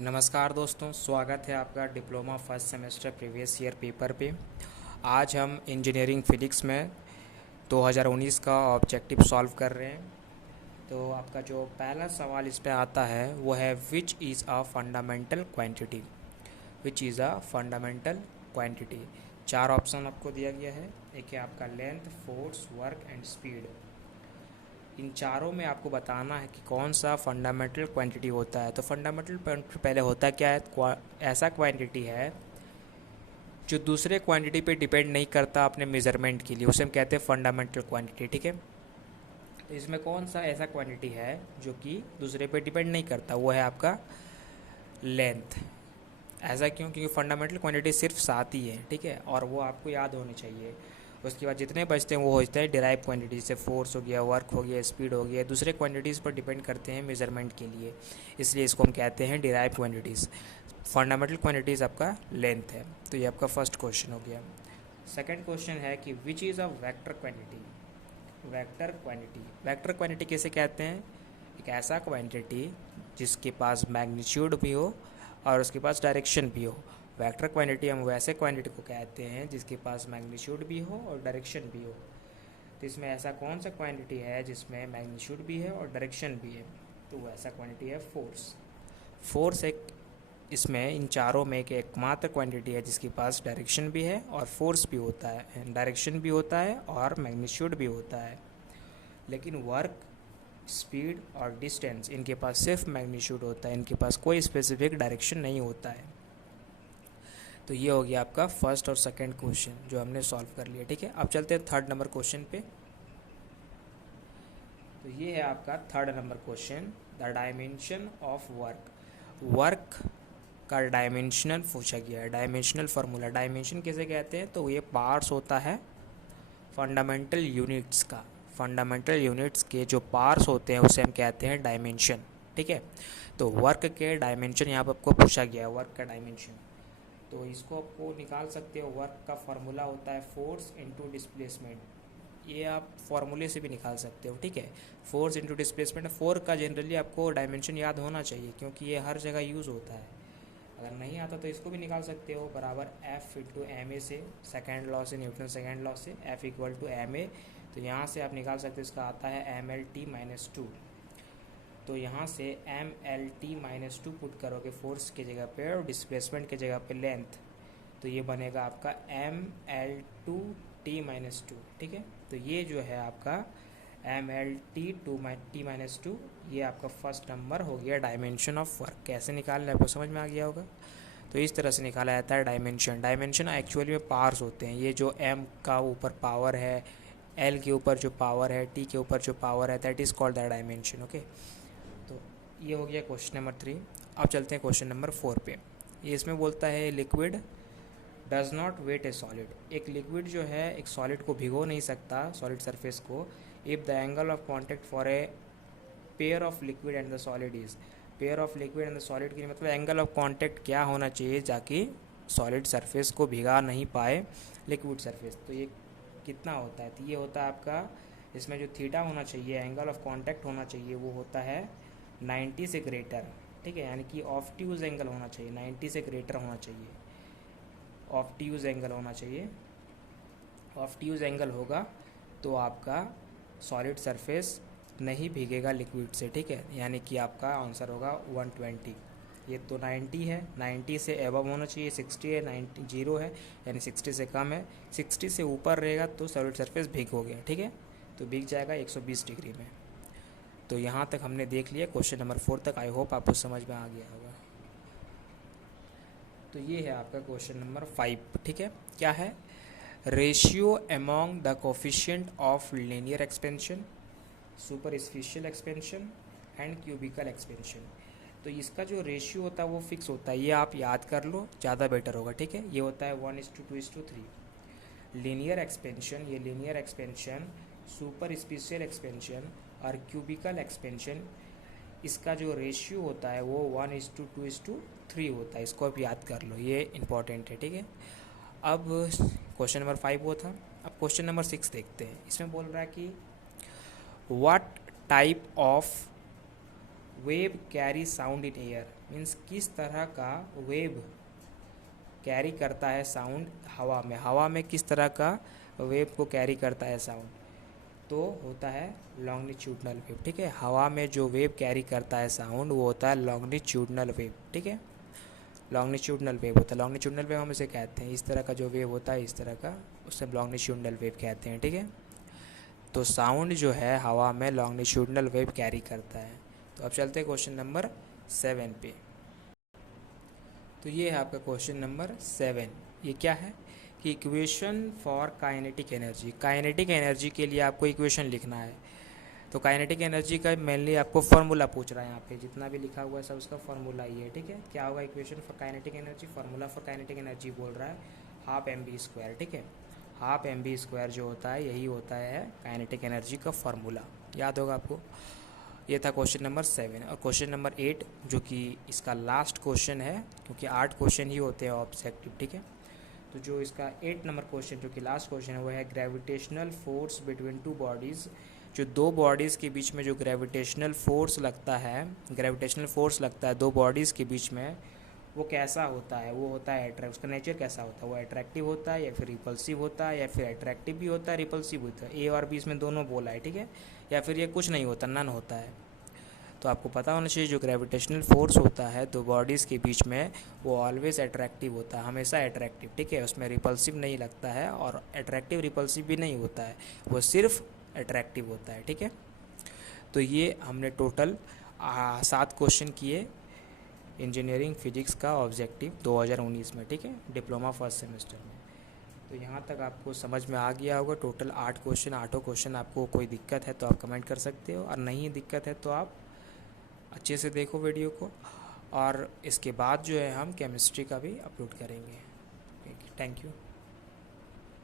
नमस्कार दोस्तों, स्वागत है आपका diploma first semester previous year paper पे। आज हम इंजीनियरिंग फिजिक्स में 2019 का ऑब्जेक्टिव सॉल्व कर रहे हैं। तो आपका जो पहला सवाल इस पे आता है वो है which is a fundamental quantity. Which is a fundamental quantity. चार ऑप्शन आपको दिया गया है। एक है आपका length, force, work and speed. इन चारों में आपको बताना है कि कौन सा फंडामेंटल क्वांटिटी होता है। तो फंडामेंटल क्वांटिटी पहले होता क्या है, ऐसा क्वांटिटी है जो दूसरे क्वांटिटी पे डिपेंड नहीं करता अपने मेजरमेंट के लिए, उसे हम कहते हैं फंडामेंटल क्वांटिटी। ठीक है, तो इसमें कौन सा ऐसा क्वांटिटी है जो कि दूसरे पे डिपेंड नहीं करता, वो है आपका लेंथ। ऐसा क्यों? क्योंकि फंडामेंटल क्वांटिटी सिर्फ 7 ही है, ठीक है, और वो आपको याद होनी चाहिए। उसके बाद जितने बचते हैं वो होते हैं डिराइव क्वांटिटी, जैसे फोर्स हो गया, वर्क हो गया, स्पीड हो गया, दूसरे क्वांटिटीज़ पर डिपेंड करते हैं मेजरमेंट के लिए, इसलिए इसको हम कहते हैं डिराइव क्वांटिटीज़। फंडामेंटल क्वांटिटीज़ आपका लेंथ है। तो ये आपका फर्स्ट क्वेश्चन हो गया। सेकंड क्वेश्चन है कि विच is a vector quantity. Vector quantity, vector quantity किसे कहते हैं? एक ऐसा क्वांटिटी जिसके पास मैग्नीट्यूड भी हो और उसके पास डायरेक्शन भी हो। वेक्टर क्वांटिटी हम वैसे क्वांटिटी को कहते हैं जिसके पास मैग्नीट्यूड भी हो और डायरेक्शन भी हो। तो इसमें ऐसा कौन सा क्वांटिटी है जिसमें मैग्नीट्यूड भी है और डायरेक्शन भी है? तो वो ऐसा क्वांटिटी है फोर्स। फोर्स एक इसमें इन चारों में एक एकमात्र क्वांटिटी है जिसके पास डायरेक्शन भी है और फोर्स भी होता है, डायरेक्शन भी होता है और मैग्नीट्यूड भी होता है। लेकिन वर्क, स्पीड और डिस्टेंस, इनके पास सिर्फ मैग्नीट्यूड होता है, इनके पास कोई स्पेसिफिक डायरेक्शन नहीं होता है। तो ये हो गया आपका फर्स्ट और सेकंड क्वेश्चन जो हमने सॉल्व कर लिया। ठीक है, अब चलते हैं थर्ड नंबर क्वेश्चन पे। तो ये है आपका third number question, the dimension of work. Work का डायमेंशनल पूछा गया है। डायमेंशनल फार्मूला, डायमेंशन किसे कहते हैं? तो ये पार्ट्स होता है फंडामेंटल यूनिट्स का। फंडामेंटल यूनिट्स के जो पार्ट्स होते हैं उसे हम कहते हैं डायमेंशन। ठीक है, तो वर्क के डायमेंशन यहाँ पर आपको पूछा गया है, वर्क का डायमेंशन। तो इसको आपको निकाल सकते हो। वर्क का फार्मूला होता है फोर्स इनटू डिस्प्लेसमेंट। ये आप फार्मूले से भी निकाल सकते हो। ठीक है, फोर्स इनटू डिस्प्लेसमेंट। फोर का जनरली आपको डायमेंशन याद होना चाहिए क्योंकि ये हर जगह यूज़ होता है। अगर नहीं आता तो इसको भी निकाल सकते हो, बराबर एफ इंटू एम ए से, सेकेंड लॉ से, न्यूटन सेकेंड लॉ से, F equal to M A. तो यहाँ से आप निकाल सकते हो, इसका आता है M L T minus two. तो यहाँ से M L T minus two put करोगे फोर्स की जगह पे और डिस्प्लेसमेंट की जगह पे लेंथ, तो ये बनेगा आपका M L two T minus two. ठीक है, तो ये जो है आपका M L T minus two, ये आपका फर्स्ट नंबर हो गया डायमेंशन ऑफ वर्क। कैसे निकालना है आपको समझ में आ गया होगा। तो इस तरह से निकाला जाता है डायमेंशन। डायमेंशन एक्चुअली में पावर्स होते हैं। ये जो एम का ऊपर पावर है, एल के ऊपर जो पावर है, टी के ऊपर जो पावर है, that is called the dimension. Okay, तो ये हो गया क्वेश्चन नंबर 3। अब चलते हैं क्वेश्चन नंबर 4 पे। ये इसमें बोलता है liquid does not wet a solid. एक लिक्विड जो है एक सॉलिड को भिगो नहीं सकता, सॉलिड सरफेस को, if the angle of contact for a pair of liquid and the solid is. Pair of liquid and the solid के लिए मतलब एंगल ऑफ कॉन्टेक्ट क्या होना चाहिए ताकि सॉलिड सरफेस को भिगा नहीं पाए लिक्विड सरफेस। तो ये कितना होता है? तो ये होता है आपका, इसमें जो थीटा होना चाहिए, एंगल ऑफ कॉन्टैक्ट होना चाहिए, वो होता है 90 से ग्रेटर। ठीक है, यानी कि ऑफ्ट्यूज एंगल होना चाहिए, 90 से ग्रेटर होना चाहिए, ऑफ्ट्यूज एंगल होना चाहिए। ऑफ्ट्यूज एंगल होगा तो आपका सॉलिड सरफेस नहीं भीगेगा लिक्विड से। ठीक है, यानी कि आपका आंसर होगा 120। ये तो 90 है, 90 से एबव होना चाहिए, 60 है, 90 जीरो है यानी 60 से कम है, 60 से ऊपर रहेगा तो सॉलिड सरफेस भीग हो गया। ठीक है, तो भीग जाएगा 120 डिग्री में। तो यहाँ तक हमने देख लिया क्वेश्चन नंबर 4 तक। आई होप आपको समझ में आ गया होगा। तो ये है आपका क्वेश्चन नंबर 5। ठीक है, क्या है? Ratio among the coefficient of linear expansion, superficial expansion and cubical expansion. तो इसका जो रेशियो होता है वो फिक्स होता है, ये आप याद कर लो, ज़्यादा बेटर होगा। ठीक है, ये होता है 1:2:3। लीनियर एक्सपेंशन, ये लीनियर एक्सपेंशन, सुपरफिशियल एक्सपेंशन और क्यूबिकल एक्सपेंशन, इसका जो रेशियो होता है वो 1:2:3 होता है। इसको आप याद कर लो, ये इंपॉर्टेंट है। ठीक है, अब क्वेश्चन नंबर 5 वो था। अब क्वेश्चन नंबर 6 देखते हैं। इसमें बोल रहा है कि what type of wave carry sound in air. Means किस तरह का वेव कैरी करता है साउंड हवा में किस तरह का वेव को कैरी करता है साउंड, तो होता है लॉन्गिट्यूडनल वेव। ठीक है, हवा में जो वेव कैरी करता है साउंड वो होता है लॉन्गिट्यूडनल वेव। ठीक है, लॉन्गिट्यूडनल वेव होता है, लॉन्गिट्यूडनल वेव हम इसे कहते हैं, इस तरह का जो वेव होता है इस तरह का, उसे लॉन्गिट्यूडनल वेव कहते हैं। ठीक है, तो साउंड जो है हवा में लॉन्गिट्यूडनल वेव कैरी करता है। तो अब चलते हैं क्वेश्चन नंबर 7 पे। तो ये है आपका क्वेश्चन नंबर 7। ये क्या है कि equation for kinetic energy, kinetic energy के लिए आपको इक्वेशन लिखना है। तो काइनेटिक एनर्जी का मेनली आपको फार्मूला पूछ रहा है, यहाँ पे जितना भी लिखा हुआ है सब उसका फार्मूला ही है। ठीक है, क्या होगा equation for kinetic energy, formula for kinetic energy बोल रहा है हाफ mv²। ठीक है, हाफ mv² जो होता है यही होता है काइनेटिक एनर्जी का फार्मूला, याद होगा आपको। ये था क्वेश्चन नंबर 7। और क्वेश्चन नंबर 8 जो कि इसका लास्ट क्वेश्चन है, क्योंकि 8 क्वेश्चन ही होते हैं ऑब्जेक्टिव। ठीक है, तो जो इसका 8 नंबर क्वेश्चन जो कि लास्ट क्वेश्चन है वो है gravitational force between two bodies. जो दो बॉडीज़ के बीच में जो ग्रेविटेशनल फोर्स लगता है, ग्रेविटेशनल फोर्स लगता है दो बॉडीज़ के बीच में, वो कैसा होता है, वो होता है उसका नेचर कैसा होता है, वो अट्रैक्टिव होता है या फिर रिपल्सिव होता है, या फिर अट्रैक्टिव भी होता है रिपल्सिव होता है, ए और बी इसमें दोनों बोला है। ठीक है, या फिर ये कुछ नहीं होता, नन होता है। तो आपको पता होना चाहिए जो ग्रेविटेशनल फोर्स होता है दो बॉडीज़ के बीच में वो ऑलवेज अट्रैक्टिव होता है, हमेशा अट्रैक्टिव। ठीक है, उसमें रिपल्सिव नहीं लगता है और अट्रैक्टिव रिपल्सिव भी नहीं होता है, वो सिर्फ अट्रैक्टिव होता है। ठीक है, तो ये हमने टोटल 7 क्वेश्चन किए इंजीनियरिंग फिजिक्स का ऑब्जेक्टिव 2019 में। ठीक है, डिप्लोमा फर्स्ट सेमेस्टर में। तो यहाँ तक आपको समझ में आ गया होगा। टोटल 8 क्वेश्चन, 8 क्वेश्चन आपको कोई दिक्कत है तो आप कमेंट कर सकते हो, और नहीं दिक्कत है तो आप अच्छे से देखो वीडियो को। और इसके बाद जो है हम केमिस्ट्री का भी अपलोड करेंगे। Thank you.